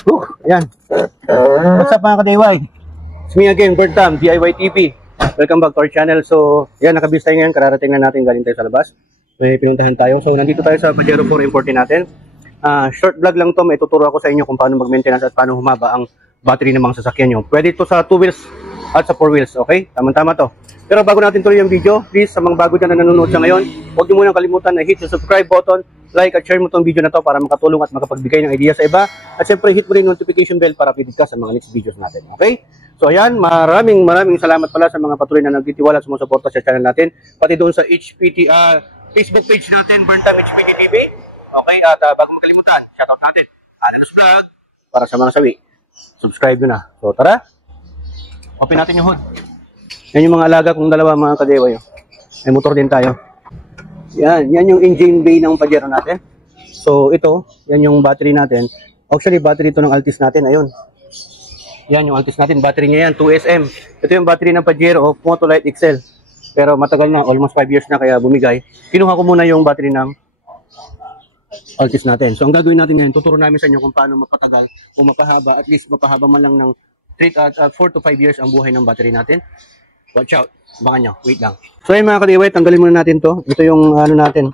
Ayan. What's up mga ka-DIY? It's me again, Bert Tam, DIY TV. Welcome back to our channel. So, ayan, nakabis tayo ngayon. Kararating na natin, galing tayo sa labas. May pinuntahan tayo. So, nandito tayo sa Pajero 440 natin. Short vlog lang to. May tuturo ako sa inyo kung paano mag-maintenance at paano humaba ang battery ng mga sasakyan nyo. Pwede ito sa 2 wheels at sa 4 wheels. Okay? Tama-tama to. Pero bago natin tuloy yung video, please, sa mga bago dyan na nanonood sa ngayon, huwag nyo munang kalimutan na hit yung subscribe button, like at share mo itong video na to para makatulong at makapagbigay ng idea sa iba. At syempre, hit mo rin notification bell para updated ka sa mga next videos natin. Okay? So ayan, maraming salamat pala sa mga patuloy na nagtitiwala at sumusuporta sa channel natin. Pati doon sa HPT, Facebook page natin, Bert Tam HPT TV. Okay? At bago makalimutan, shoutout natin. Adenos Vlog, para sa mga sawi. Subscribe nyo na. So tara, open natin yung hood. Yan yung mga alaga kong dalawa mga ka-DIY. May motor din tayo. Yan yung engine bay ng Pajero natin. So ito, yan yung battery natin. Actually, battery ito ng Altis natin. Ayun. Yan yung Altis natin. Battery niya yan, 2SM. Ito yung battery ng Pajero of Motolite XL. Pero matagal na, almost 5 years na kaya bumigay. Kinuha ko muna yung battery ng Altis natin. So ang gagawin natin ngayon, tuturo namin sa inyo kung paano mapatagal o mapahaba. At least mapahaba man lang ng 4 to 5 years ang buhay ng battery natin. Watch out. Abangan nyo. Wait lang. So ayun mga ka-DIY, tanggalin muna natin to. Ito yung ano natin,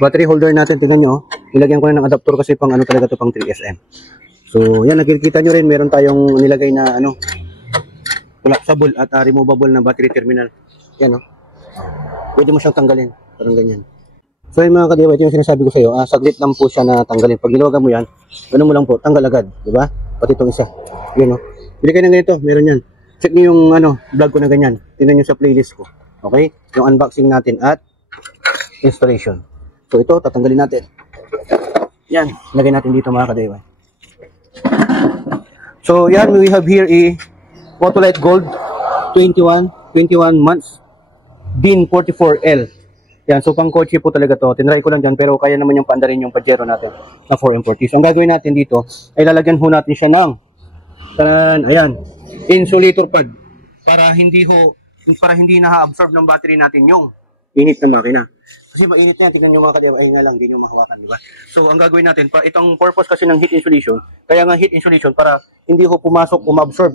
battery holder natin. Tingnan nyo. Nilagyan ko na ng adapter kasi pang ano talaga to, pang 3SM. So yan, nakikita nyo rin, meron tayong nilagay na ano, collapsible at removable na battery terminal. Yan o. Pwede mo siyang tanggalin. Parang ganyan. So ayun mga ka-DIY, ito yung sinasabi ko sa iyo. Saglit lang po siya na tanggalin. Pag nilawagan mo yan, ganun mo lang po, tanggal agad. Diba? Pati itong isa. Yan o. Bili kayo ng ganito, meron yan. Check nyo yung vlog ko na ganyan. Tingnan nyo sa playlist ko. Okay? Yung unboxing natin at installation. So ito, tatanggalin natin. Yan. Lagay natin dito mga ka-DIY. So yan, we have here a Motolite Gold 21 months DIN 44L. Yan. So pang kotse po talaga to. Tinry ko lang dyan pero kaya naman yung paandarin yung Pajero natin na 4M40. So ang gagawin natin dito ay lalagyan ho natin siya ng ayan, insulator pad para hindi na-absorb ng battery natin yung init ng makina. Kasi mainit yan, tingnan nyo mga ka-DIY, ay nga lang, hindi nyo mahawakan, di ba? So, ang gagawin natin, itong purpose kasi ng heat insulation, kaya nga heat insulation para hindi ho pumasok o ma-absorb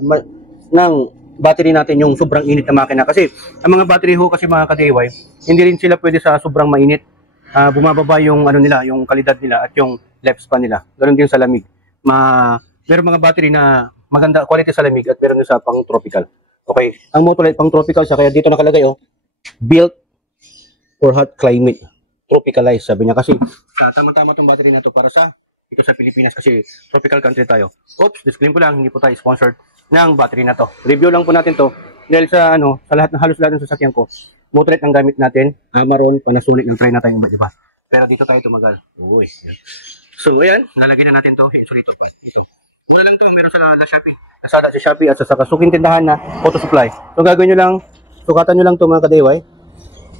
ng battery natin yung sobrang init ng makina. Kasi, ang mga battery ho kasi mga ka-DIY, hindi rin sila pwede sa sobrang mainit. Bumababa yung ano nila, yung kalidad nila at yung lifespan nila. Ganun din sa lamig. Meron mga battery na maganda quality sa lamig at meron din sa pang tropical. Okay, ang Motolite pang tropical siya, kaya dito nakalagay built for hot climate. Tropicalized sabi niya kasi tama-tama tong battery na to para sa dito sa Pilipinas kasi tropical country tayo. Oops, disclaimer ko lang, hindi po tayo sponsored ng battery na to. Review lang po natin to dahil sa sa halos lahat ng sasakyan ko. Motolite ang gamit natin, Amaron, Panasonic, ng try na tayong iba-iba. Pero dito tayo tumagal. Uy. So ayan, nalagyan na natin to, insulator pad. Ito. Muna lang to, meron sa Shopee. Nasada sa Shopee at sa kasuking tindahan na auto supply. So gagawin nyo lang, sukatan nyo lang to mga ka-DIY.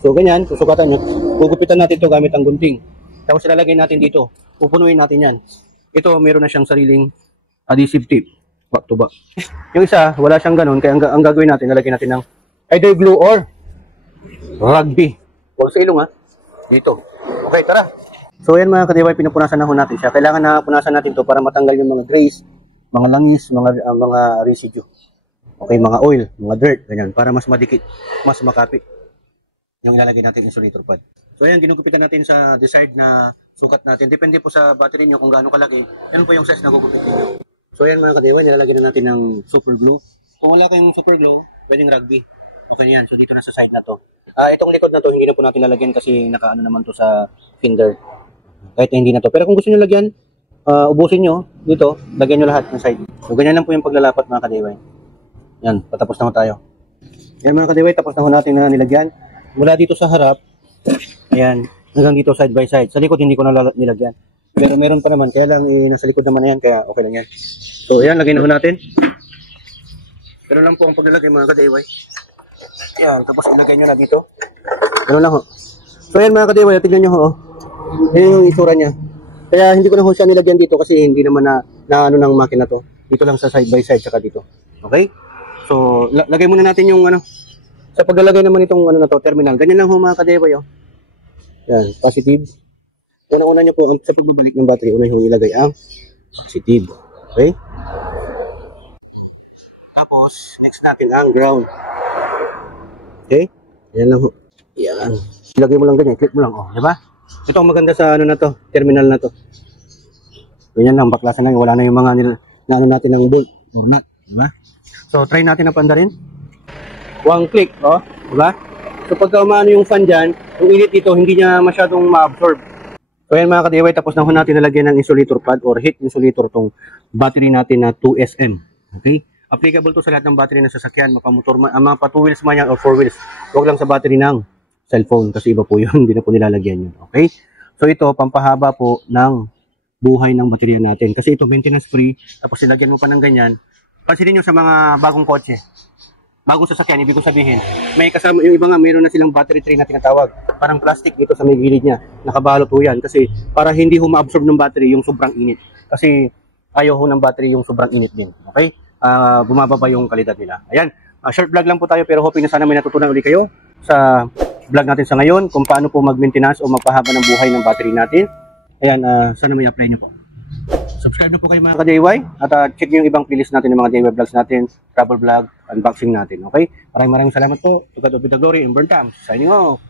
So ganyan, susukatan nyo. Gugupitan natin to gamit ang gunting. Tapos ilalagay natin dito. Pupunuin natin yan. Ito, meron na siyang sariling adhesive tape. Back to back. Yung isa, wala siyang ganun. Kaya ang gagawin natin, nalagyan natin ng either glue or rugby. Huwag sa ilong dito. Okay, tara. So yan mga ka-DIY, pinupunasan na ho natin siya. Kailangan na punasan natin to para matanggal yung mga grease, mga langis, mga residue. Okay, mga oil, mga dirt, ganyan, para mas madikit, mas makapit yung ilalagay natin insulator pad. So ayan, ginugupitan natin sa desired na sukat natin. Depende po sa battery nyo kung gaano kalaki. Yan po yung size na gugupit nyo. So ayan mga ka-DIY, nilalagay na natin ng super glue. Kung wala kayong super glue, pwedeng rugby. Okay yan, so dito na sa side na to. Itong likod na to, hindi na po natin lalagyan kasi nakaano naman to sa fender. Kahit hindi na to. Pero kung gusto nyo lagyan, ubusin nyo dito, lagyan nyo lahat ng side. So ganyan lang po yung paglalapat mga ka-DIY. Yan, patapos na ho tayo. Yan mga ka-DIY, tapos na ho natin na nilagyan. Mula dito sa harap, ayan, hanggang dito side by side. Sa likod hindi ko na nilagyan. Pero meron pa naman, kaya lang nasa likod naman na yan, kaya okay lang yan. So ayan, lagyan na ho natin. Pero lang po ang paglalagay mga ka-DIY. Yan, tapos ilagay nyo na dito. Ganun lang ho. So ayan mga ka-DIY, tignan nyo ho. Yan yung isura niya. Kaya hindi ko na ho siya nilagyan dito kasi hindi naman na ano ng makina to. Dito lang sa side by side saka dito. Okay? So, lagay muna natin yung sa paglalagay naman itong na to, terminal. Ganyan lang ho mga ka-DIY. Yan, positive. Una-una nyo po sa pagbabalik ng battery, una yung ilagay ang positive. Okay? Tapos, next natin ang ground. Okay? Yan lang ho. Yan. Ilagay mo lang ganyan, click mo lang. Oh, di ba? Ito ang maganda sa ano na to, terminal na to. Ganyan lang, baklasan lang. Wala na yung mga na ano natin ng bolt or nut. Di ba? So, try natin na panda rin. One click, oh. Di ba? So, pagka umaano yung fan dyan, yung init dito, hindi niya masyadong ma-absorb. So, yan mga ka-DIY, tapos na ho natin nalagyan ng insulator pad or heat insulator tong battery natin na 2SM. Okay? Applicable to sa lahat ng battery na sasakyan, mapamotor, mga 2 wheels man yan or 4 wheels. Huwag lang sa battery ng cellphone kasi iba po yun, hindi na po nilalagyan yun. Okay? So, ito, pampahaba po ng buhay ng baterya natin. Kasi ito, maintenance free, tapos silagyan mo pa ng ganyan. Pansinin nyo sa mga bagong kotse, bagong sasakyan, ibig ko sabihin, may kasama, yung iba nga, mayroon na silang battery tray na tinatawag. Parang plastic dito sa may gilid niya. Nakabalot po yan. Kasi para hindi ho ma-absorb ng battery yung sobrang init. Kasi ayaw ho ng battery yung sobrang init din. Okay? Bumababa yung kalidad nila. Ayan. Short vlog lang po tayo pero hoping na sana may natutunan ulit kayo sa vlog natin sa ngayon kung paano po mag-maintenance o magpahaba ng buhay ng battery natin. Ayan. Sana may apply nyo po. Subscribe na po kayo mga ka-DIY at check nyo yung ibang playlist natin ng mga DIY vlogs natin, travel vlog, unboxing natin. Okay? Maraming salamat po. To God be the glory and burn time. Signing off.